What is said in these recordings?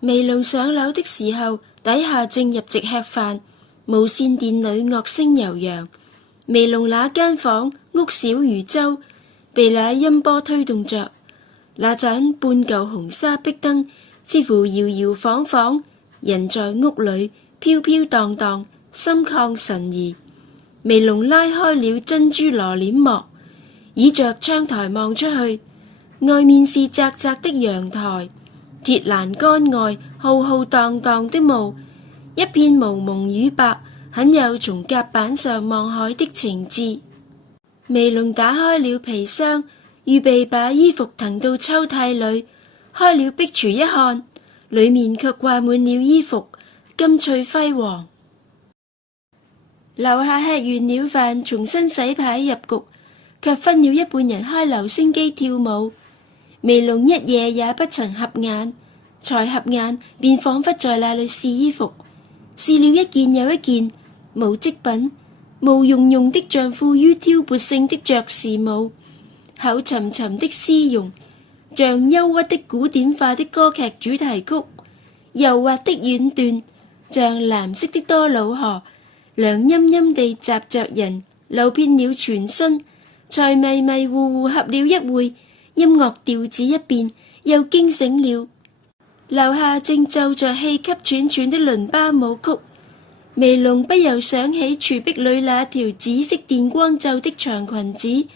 微龍上樓的時候，底下正入席吃飯，無線電裏樂聲悠揚。微龍那間房屋小如舟，被那音波推動着。那盞半舊紅紗壁燈似乎搖搖晃晃，人在屋裏飄飄蕩蕩，心曠神怡。微龍拉開了珍珠羅簾幕，倚着窗台望出去，外面是窄窄的陽台，鐵欄杆外浩浩蕩蕩的霧，一片蒙蒙雨白，很有從甲板上望海的情致。微龍打開了皮箱，預備把衣服騰到抽屜裏，開了壁櫥一看，裏面卻掛滿了衣服，金翠輝煌。樓下吃完了飯，重新洗牌入局，卻分了一半人開留聲機跳舞。微龍一夜也不曾合眼，才合眼便彷彿在那裏試衣服，試了一件又一件，無織品，毛茸茸的像富於挑撥性的爵士舞，厚沉沉的絲絨，像憂鬱的古典化的歌劇主題曲，柔滑的遠段，像藍色的多瑙河，涼陰陰地襲着人，流遍了全身，才迷迷糊糊合了一會，音樂調子一變，又驚醒了。樓下正奏着氣急喘喘的倫巴舞曲，微龍不由想起櫥壁裏那條紫色電光袖的長裙子，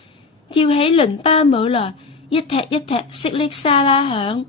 跳起倫巴舞來，一踢一踢，淅瀝沙拉響。